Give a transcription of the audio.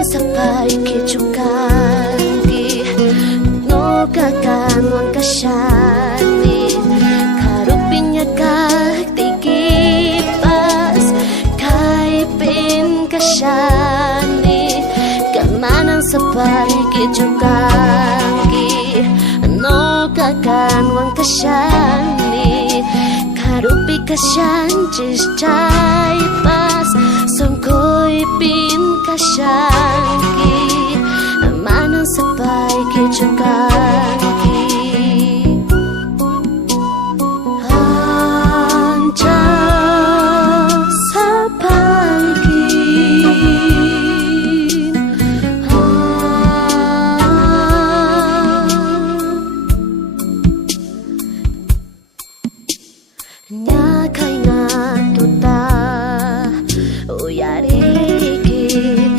sabay kichukangi no kakan wang kasyani karupinya tigipas kaipin kasyani kamanang sabay kichukangi no kakan wang kasyani karupi kasyan jis pas songkoy pin kasyangi manang sabay kichukangi